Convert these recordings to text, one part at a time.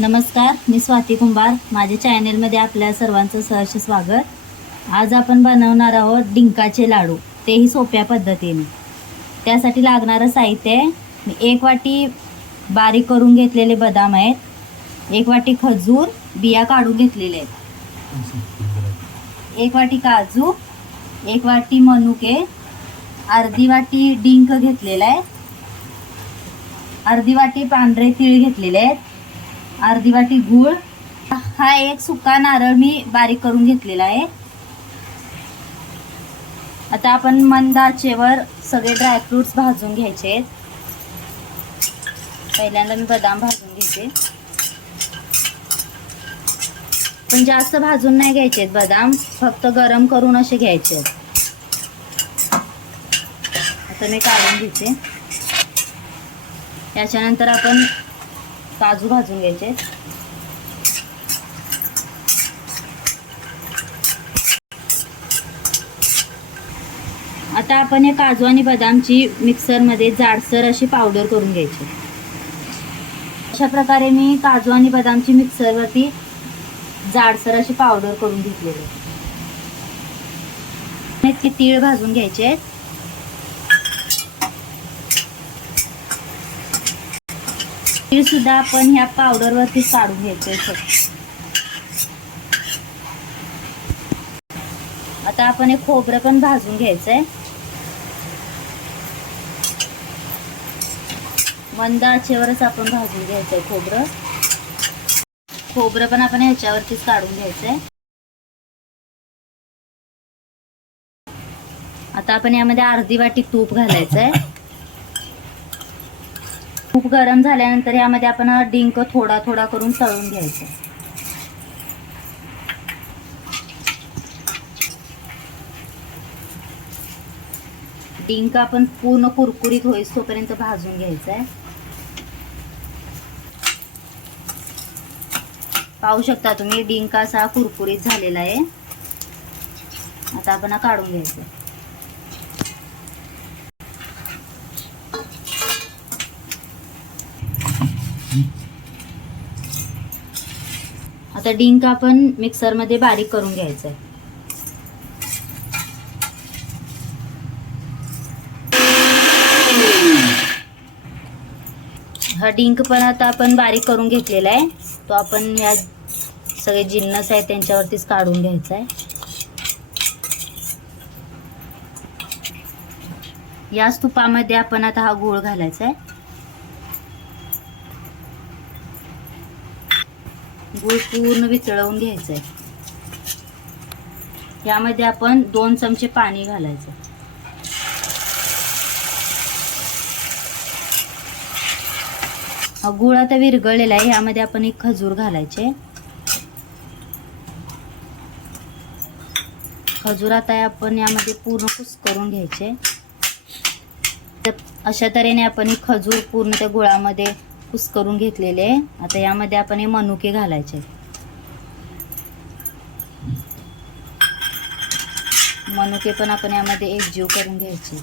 नमस्कार मी स्वाती कुंभार. माझ्या चॅनेलमध्ये आपल्या सर्वांचं सहर्ष स्वागत. आज आपण बनवणार आहोत डिंकाचे लाडू. तेही सोप्या पद्धतीने. त्यासाठी लागणारं साहित्य आहे मी एक वाटी बारीक करून घेतलेले बदाम आहेत एक वाटी खजूर बिया काढून घेतलेले आहेत. एक वाटी काजू एक वाटी मनुके अर्धी वाटी डिंक घेतलेला आहे अर्धी वाटी पांढरे तीळ घेतलेले आहेत. अर्धी वाटी गूळ. हा एक सुका नारळ मी बारीक करून घेतलेला आहे. आता आपण मंद आचेवर सगळे ड्रायफ्रुट्स भाजून घ्यायचे आहेत. पहिल्यांदा मी बदाम भाजून घेते. पण जास्त भाजून नाही घ्यायचे आहेत बदाम फक्त गरम करून असे घ्यायचे आहेत. आता मी काढून घेते. याच्यानंतर आपण काजू भाजून घ्यायचे. आता आपण हे काजू आणि बदामची मिक्सरमध्ये जाडसर अशी पावडर करून घ्यायची. अशा प्रकारे मी काजू आणि बदामची मिक्सरवरती जाडसर अशी पावडर करून घेतलेली इतके तीळ भाजून घ्यायचे आहेत? ती सुद्धा आपण ह्या पावडरवरती काढून घ्यायचे आता आपण हे खोबरं पण भाजून घ्यायचंय. मंद आचेवरच आपण भाजून घ्यायचंय खोबरं. खोबरं पण आपण ह्याच्यावरतीच काढून घ्यायचंय. आता आपण यामध्ये अर्धी वाटी तूप घालायचंय. खूप गरम झाल्यानंतर यामध्ये आपण हा डिंक थोडा थोडा करून तळून घ्यायचं. डिंक आपण पूर्ण कुरकुरीत होईस तोपर्यंत भाजून घ्यायचा आहे पाहू शकता तुम्ही डिंक असा कुरकुरीत झालेला आहे. आता आपण हा काढून घ्यायचा आता डिंक आपण मिक्सरमध्ये बारीक करून घ्यायचं आहे हा डिंक पण आता आपण बारीक करून घेतलेला आहे. तो आपण या सगळे जिन्नस आहेत त्यांच्यावरतीच काढून घ्यायचा आहे याच तुपामध्ये आपण आता हा गूळ घालायचा आहे गूळ पूर्ण वितळवून घ्यायचं आहे यामध्ये आपण दोन चमचे पाणी घालायचं. गुळ गूळ आता विरघळलेला आहे यामध्ये आपण एक खजूर घालायचे. खजूर आता आपण यामध्ये पूर्ण कुस करून घ्यायचे. तर अशा तऱ्हेने आपण खजूर पूर्ण त्या गुळामध्ये कुस करून घेतलेले आता यामध्ये आपण हे मनुके घालायचे मनुके पण आपण यामध्ये एकजीव करून घ्यायचे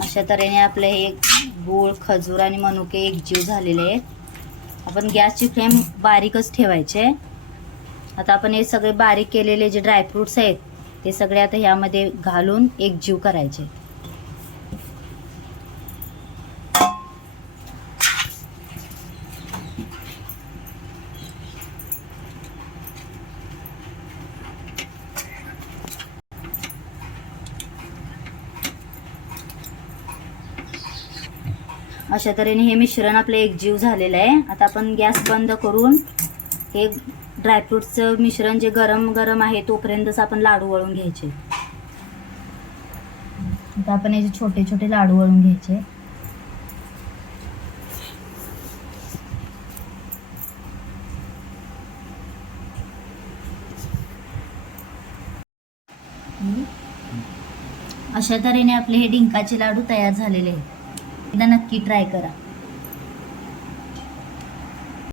अशा तऱ्हेने आपले हे गूळ खजूर आणि मनुके एकजीव झालेले आहेत. आपण गॅसची फ्लेम बारीकच ठेवायचे. आता आपण हे सगळे बारीक केलेले जे ड्रायफ्रुट्स आहेत ते सगळे आता ह्यामध्ये घालून एकजीव करायचे. अशा तऱ्हेने हे मिश्रण आपलं एकजीव झालेलं आहे. आता आपण गॅस बंद करून हे ड्रायफ्रूटचं मिश्रण जे गरम गरम आहे तोपर्यंतच आपण लाडू वळून घ्यायचे. आता आपण याचे छोटे छोटे लाडू वळून घ्यायचे. अशा तऱ्हेने आपले हे डिंकाचे लाडू तयार झालेले आहेत. एकदा नक्की ट्राय करा.